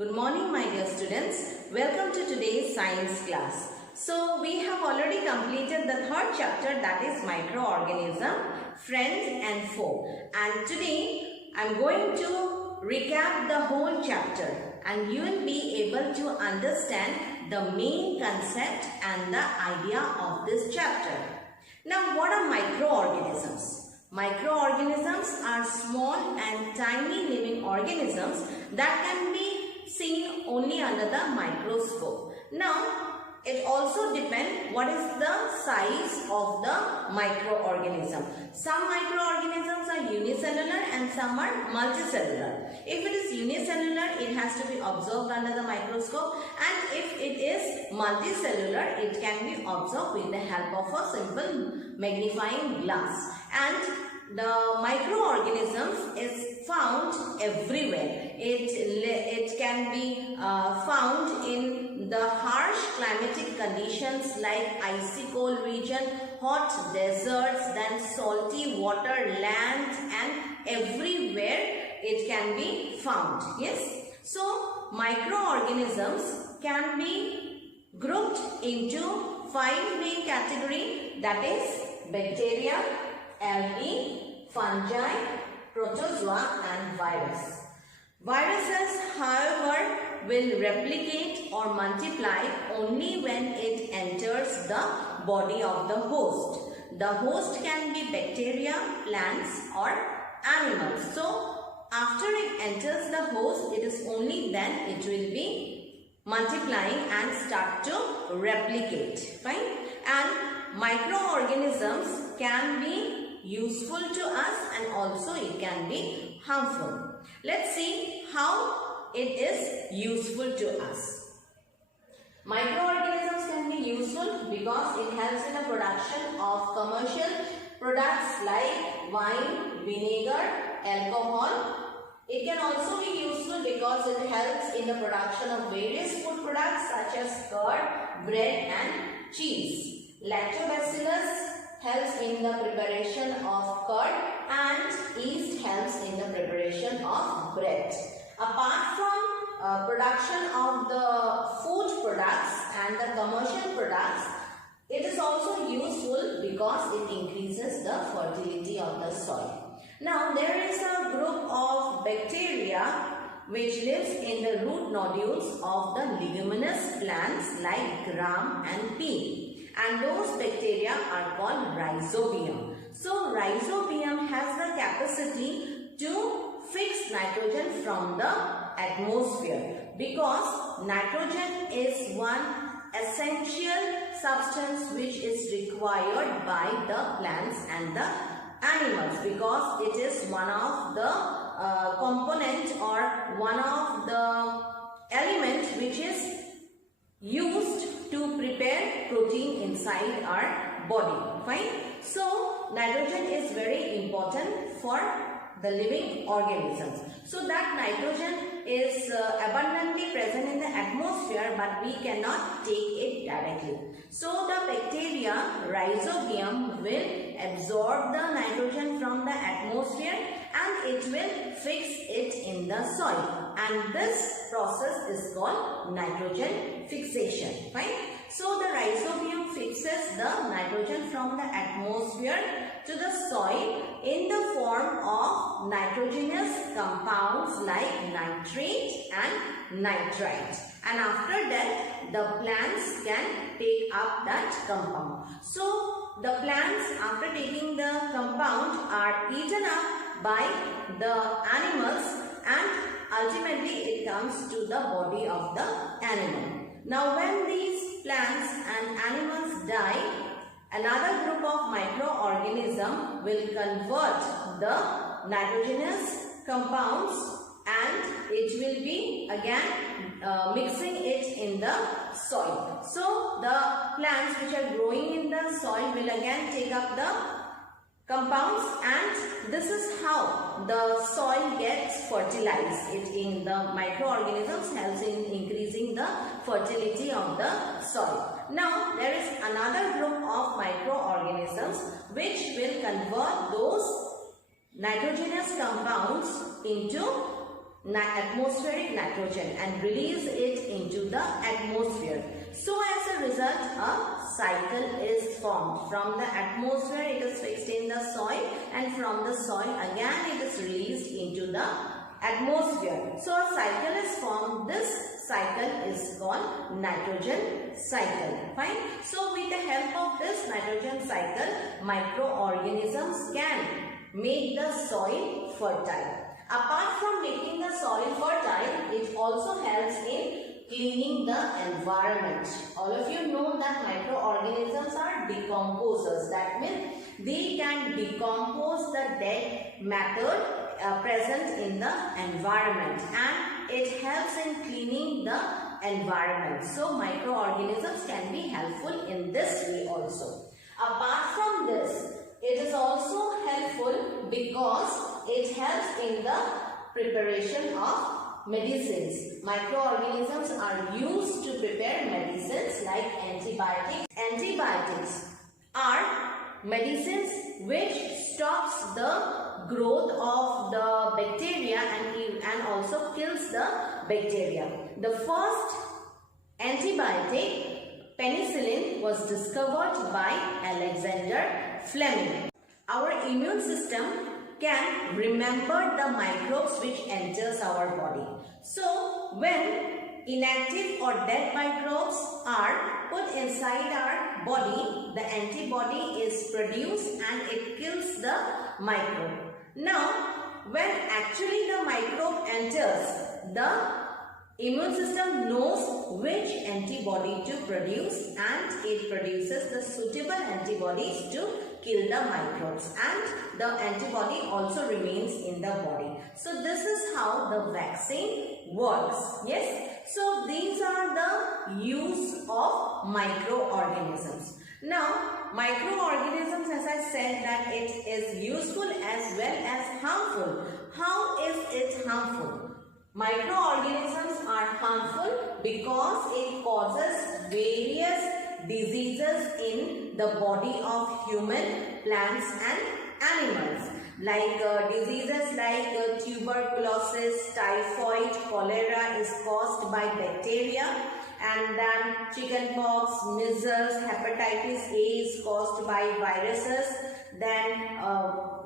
Good morning, my dear students. Welcome to today's science class. So, we have already completed the third chapter, that is microorganism, friend and foe. And today, I am going to recap the whole chapter and you will be able to understand the main concept and the idea of this chapter. Now, what are microorganisms? Microorganisms are small and tiny living organisms that can be seen only under the microscope. Now, it also depends what is the size of the microorganism. Some microorganisms are unicellular and some are multicellular. If it is unicellular, it has to be observed under the microscope, and if it is multicellular, it can be observed with the help of a simple magnifying glass. And the microorganisms is found everywhere. It can be found in the harsh climatic conditions like icy cold region, hot deserts, then salty water, land, and everywhere it can be found. Yes. So microorganisms can be grouped into 5 main categories, that is bacteria, algae, fungi, protozoa and virus. Viruses, however, will replicate or multiply only when it enters the body of the host. The host can be bacteria, plants or animals. So, after it enters the host, it is only then it will be multiplying and start to replicate. Fine? And microorganisms can be useful to us and also it can be harmful. Let's see how it is useful to us. Microorganisms can be useful because it helps in the production of commercial products like wine, vinegar, alcohol. It can also be useful because it helps in the production of various food products such as curd, bread and cheese. Lactobacillus helps in the preparation of curd and yeast helps in the preparation of bread. Apart from production of the food products and the commercial products, it is also useful because it increases the fertility of the soil. Now, there is a group of bacteria which lives in the root nodules of the leguminous plants like gram and pea. And those bacteria are called Rhizobium. So, Rhizobium has the capacity to fix nitrogen from the atmosphere because nitrogen is one essential substance which is required by the plants and the animals because it is one of the component or one of the elements which is used to prepare protein inside our body. Fine. So, nitrogen is very important for the living organisms. So, that nitrogen is abundantly present in the atmosphere, but we cannot take it directly. So, the bacteria Rhizobium will absorb the nitrogen from the atmosphere and it will fix it in the soil. And this process is called nitrogen fixation. Fine. So, the Rhizobium fixes the nitrogen from the atmosphere to the soil in the form of nitrogenous compounds like nitrate and nitrite. And after that, the plants can take up that compound. So, the plants after taking the compound are eaten up by the animals and ultimately it comes to the body of the animal. Now, when these plants and animals die, another group of microorganisms will convert the nitrogenous compounds and it will be again mixing it in the soil. So, the plants which are growing in the soil will again take up the compounds and this is how the soil gets fertilized. It in the microorganisms helps in increasing the fertility of the soil. Now, there is another group of microorganisms which will convert those nitrogenous compounds into atmospheric nitrogen and release it into the atmosphere. So as a result, a cycle is formed. From the atmosphere it is fixed in the soil, and from the soil again it is released into the atmosphere. So a cycle is formed. This cycle is called nitrogen cycle. Fine. So with the help of this nitrogen cycle, microorganisms can make the soil fertile. Apart from making the soil fertile, it also helps in cleaning the environment. All of you know that microorganisms are decomposers. That means they can decompose the dead matter present in the environment, and it helps in cleaning the environment. So microorganisms can be helpful in this way also. Apart from this, it is also helpful because it helps in the preparation of medicines. Microorganisms are used to prepare medicines like antibiotics. Antibiotics are medicines which stops the growth of the bacteria and also kills the bacteria. The first antibiotic, penicillin, was discovered by Alexander Fleming. Our immune system can remember the microbes which enters our body. So when inactive or dead microbes are put inside our body, the antibody is produced and it kills the microbe. Now when actually the microbe enters, the immune system knows which antibody to produce, and it produces the suitable antibodies to kill the microbes, and the antibody also remains in the body. So this is how the vaccine works. Yes. So these are the use of microorganisms. Now microorganisms, as I said, that it is useful as well as harmful. How is it harmful? Microorganisms are harmful because it causes various diseases in the body of human, plants and animals. Like diseases like tuberculosis, typhoid, cholera is caused by bacteria, and then chickenpox, measles, hepatitis A is caused by viruses, then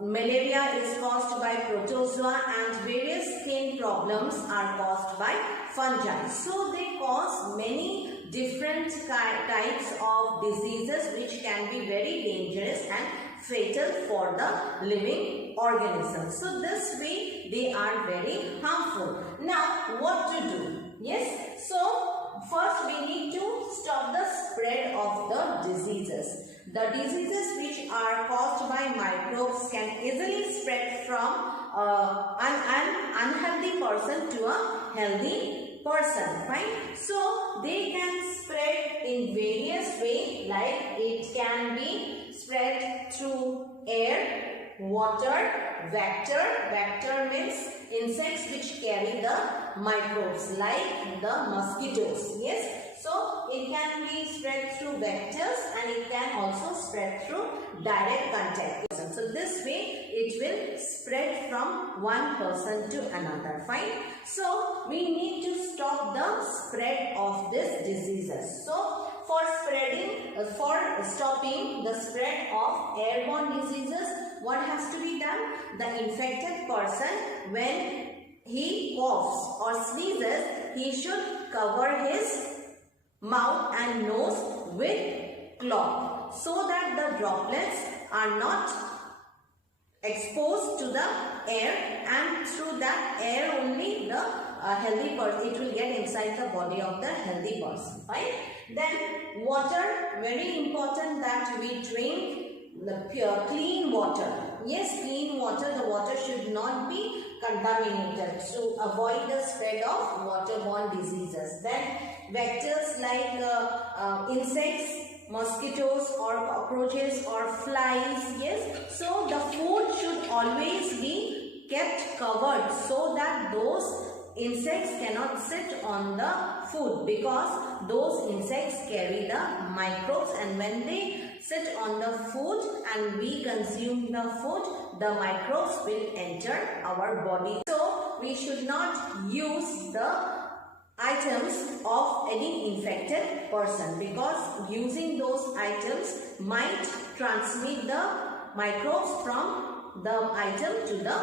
malaria is caused by protozoa, and various skin problems are caused by fungi. So they cause many different types of diseases which can be very dangerous and fatal for the living organisms. So this way they are very harmful. Now what to do? Yes, so first we need to stop the spread of the diseases. The diseases which are caused by microbes can easily spread from an unhealthy person to a healthy person. Fine. So they can spread in various ways, like it can be spread through air, water, vector. Vector means insects which carry the microbes, like the mosquitoes. Yes. So it can be spread through vectors, and it can also spread through direct contact. So this way it will spread from one person to another. Fine. So we need to stop the spread of these diseases. So for stopping the spread of airborne diseases, what has to be done? The infected person, when he coughs or sneezes, he should cover his mouth and nose with cloth, so that the droplets are not exposed to the air, and through that air only the healthy person, it will get inside the body of the healthy person. Fine. Then water, very important that we drink the pure clean water. Yes, clean water. The water should not be contaminated to avoid the spread of waterborne diseases. Then vectors like insects, mosquitoes or cockroaches or flies. Yes, so the food should always be kept covered, so that those insects cannot sit on the food, because those insects carry the microbes, and when they sit on the food and we consume the food, the microbes will enter our body. So we should not use the items of any infected person, because using those items might transmit the microbes from the item to the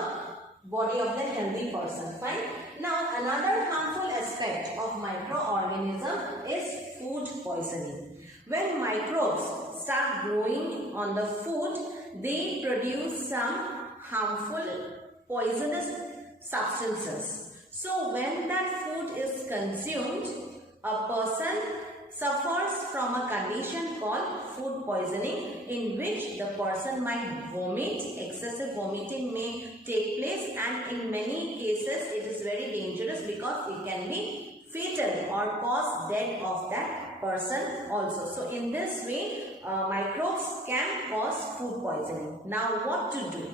body of the healthy person. Fine. Now another harmful aspect of microorganism is food poisoning. When microbes start growing on the food, they produce some harmful poisonous substances. So when that food is consumed, a person suffers from a condition called food poisoning, in which the person might vomit. Excessive vomiting may take place, and in many cases it is very dangerous because it can be fatal or cause death of that person also. So in this way, microbes can cause food poisoning. Now what to do?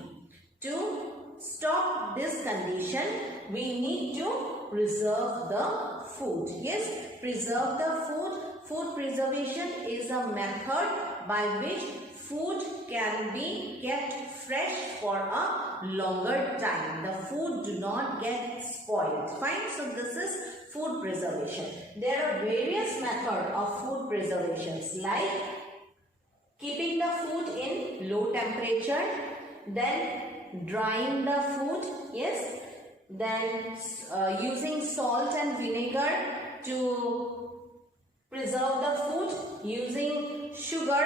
To stop this condition, we need to preserve the food. Yes, preserve the food. Food preservation is a method by which food can be kept fresh for a longer time. The food do not get spoiled. Fine. So this is food preservation. There are various methods of food preservations, like keeping the food in low temperature, then drying the food, yes, then using salt and vinegar to preserve the food, using sugar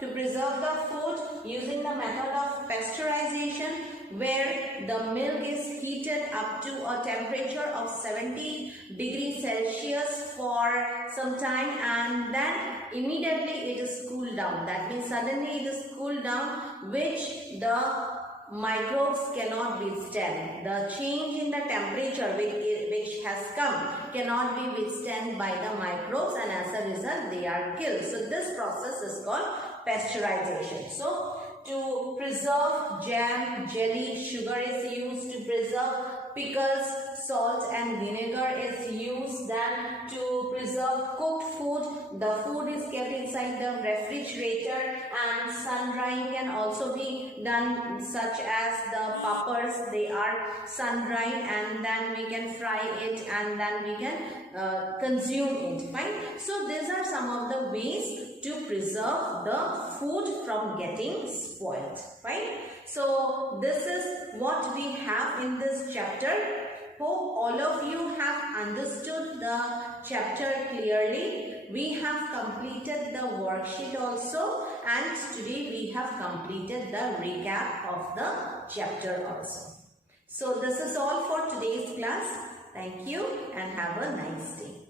to preserve the food, using the method of pasteurization, where the milk is heated up to a temperature of 70 degrees Celsius for some time, and then immediately it is cooled down. That means suddenly it is cooled down, which the microbes cannot withstand. The change in the temperature which has come cannot be withstand by the microbes, and as a result they are killed. So this process is called pasteurization. So to preserve jam, jelly, sugar is used. To preserve pickles, salt and vinegar is used. Then to preserve cooked food, the food is kept inside the refrigerator, and sun drying can also be done, such as the poppers, they are sun dried, and then we can fry it, and then we can consume it. Fine. So these are some of the ways to preserve the food from getting spoiled. Fine. So this is what we have in this chapter. Hope all of you have understood the chapter clearly. We have completed the worksheet also, and today we have completed the recap of the chapter also. So this is all for today's class. Thank you and have a nice day.